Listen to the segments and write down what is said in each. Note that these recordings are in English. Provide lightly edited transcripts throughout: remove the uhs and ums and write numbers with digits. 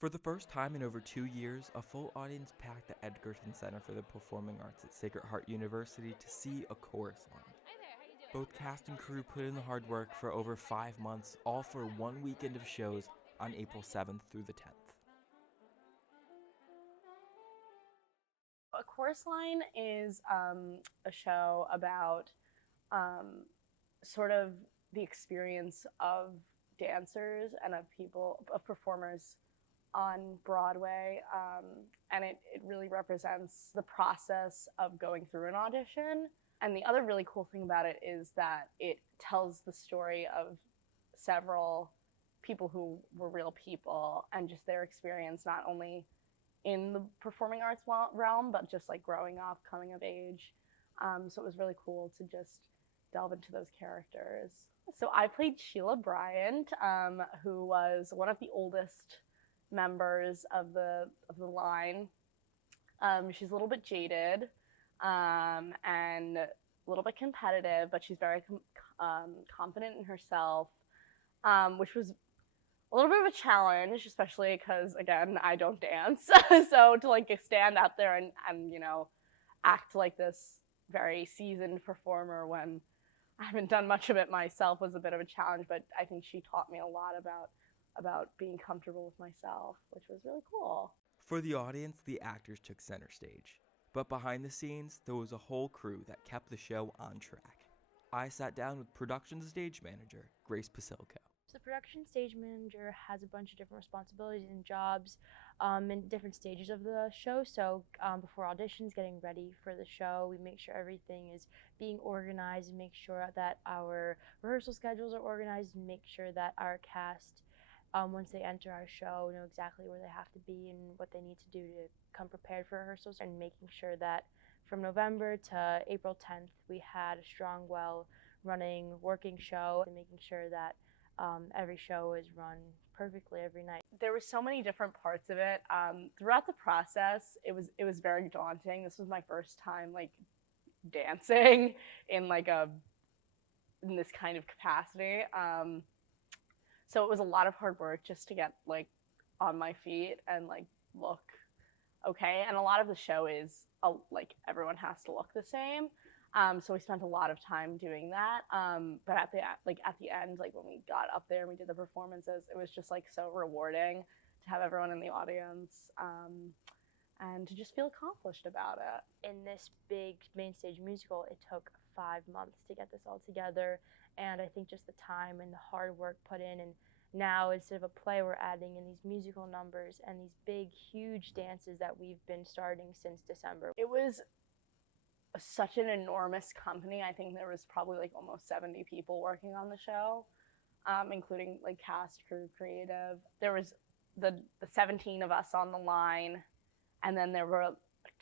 For the first time in over 2 years, a full audience packed the Edgerton Center for the Performing Arts at Sacred Heart University to see A Chorus Line. Both cast and crew put in the hard work for over 5 months, all for one weekend of shows on April 7th through the 10th. A Chorus Line is a show about sort of the experience of dancers and of performers on Broadway, and it really represents the process of going through an audition. And the other really cool thing about it is that it tells the story of several people who were real people and just their experience, not only in the performing arts realm, but just like growing up, coming of age. So it was really cool to just delve into those characters. So I played Sheila Bryant, who was one of the oldest members of the line. She's a little bit jaded and a little bit competitive, but she's very confident in herself, which was a little bit of a challenge, especially because, again, I don't dance. So to like stand out there and act like this very seasoned performer when I haven't done much of it myself was a bit of a challenge, but I think she taught me a lot about being comfortable with myself, which was really cool. For the audience, the actors took center stage. But behind the scenes, there was a whole crew that kept the show on track. I sat down with production stage manager, Grace Pasilko. So the production stage manager has a bunch of different responsibilities and jobs in different stages of the show. So before auditions, getting ready for the show, we make sure everything is being organized and make sure that our rehearsal schedules are organized and make sure that our cast, once they enter our show, know exactly where they have to be and what they need to do to come prepared for rehearsals, and making sure that from November to April 10th, we had a strong, well-running, working show, and making sure that every show is run perfectly every night. There were so many different parts of it. Throughout the process, it was very daunting. This was my first time like dancing in in this kind of capacity. So it was a lot of hard work just to get like on my feet and like look okay. And a lot of the show is like everyone has to look the same. So we spent a lot of time doing that. But at the end, like when we got up there and we did the performances, it was just like so rewarding to have everyone in the audience and to just feel accomplished about it. In this big main stage musical, it took 5 months to get this all together, and I think just the time and the hard work put in, and now instead of a play, we're adding in these musical numbers and these big, huge dances that we've been starting since December. It was such an enormous company. I think there was probably like almost 70 people working on the show, including like cast, crew, creative. There was the 17 of us on the line, and then there were a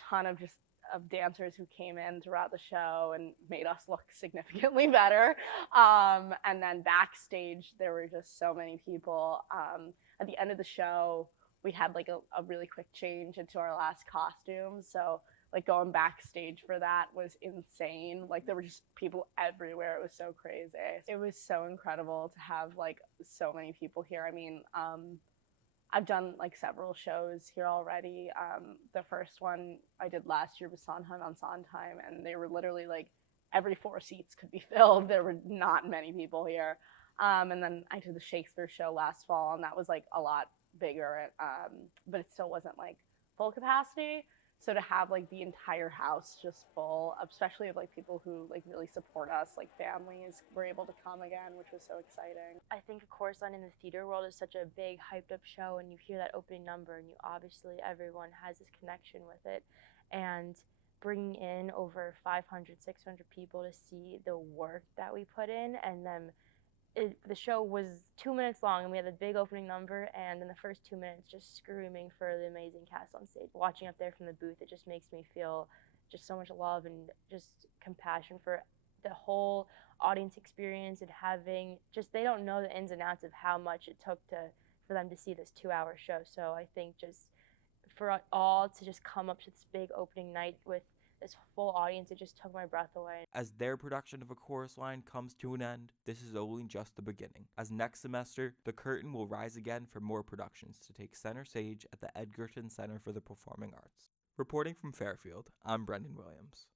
ton of dancers who came in throughout the show and made us look significantly better. And then backstage, there were just so many people. At the end of the show, we had like a really quick change into our last costume. So like going backstage for that was insane. Like there were just people everywhere. It was so crazy. It was so incredible to have like so many people here. I mean, I've done like several shows here already. The first one I did last year was Sondheim on Sondheim, and they were literally like every 4 seats could be filled. There were not many people here. And then I did the Shakespeare show last fall, and that was like a lot bigger, but it still wasn't like full capacity. So to have like the entire house just full, especially of like people who like really support us, like families, were able to come again, which was so exciting. I think A Chorus Line in the theater world is such a big, hyped up show, and you hear that opening number, and you obviously, everyone has this connection with it. And bringing in over 500, 600 people to see the work that we put in, and then the show was 2 minutes long, and we had a big opening number, and in the first 2 minutes just screaming for the amazing cast on stage. Watching up there from the booth, it just makes me feel just so much love and just compassion for the whole audience experience, and having just, they don't know the ins and outs of how much it took for them to see this 2-hour show. So I think just for all to just come up to this big opening night with this full audience, it just took my breath away. As their production of A Chorus Line comes to an end, this is only just the beginning, as next semester, the curtain will rise again for more productions to take center stage at the Edgerton Center for the Performing Arts. Reporting from Fairfield, I'm Brendan Williams.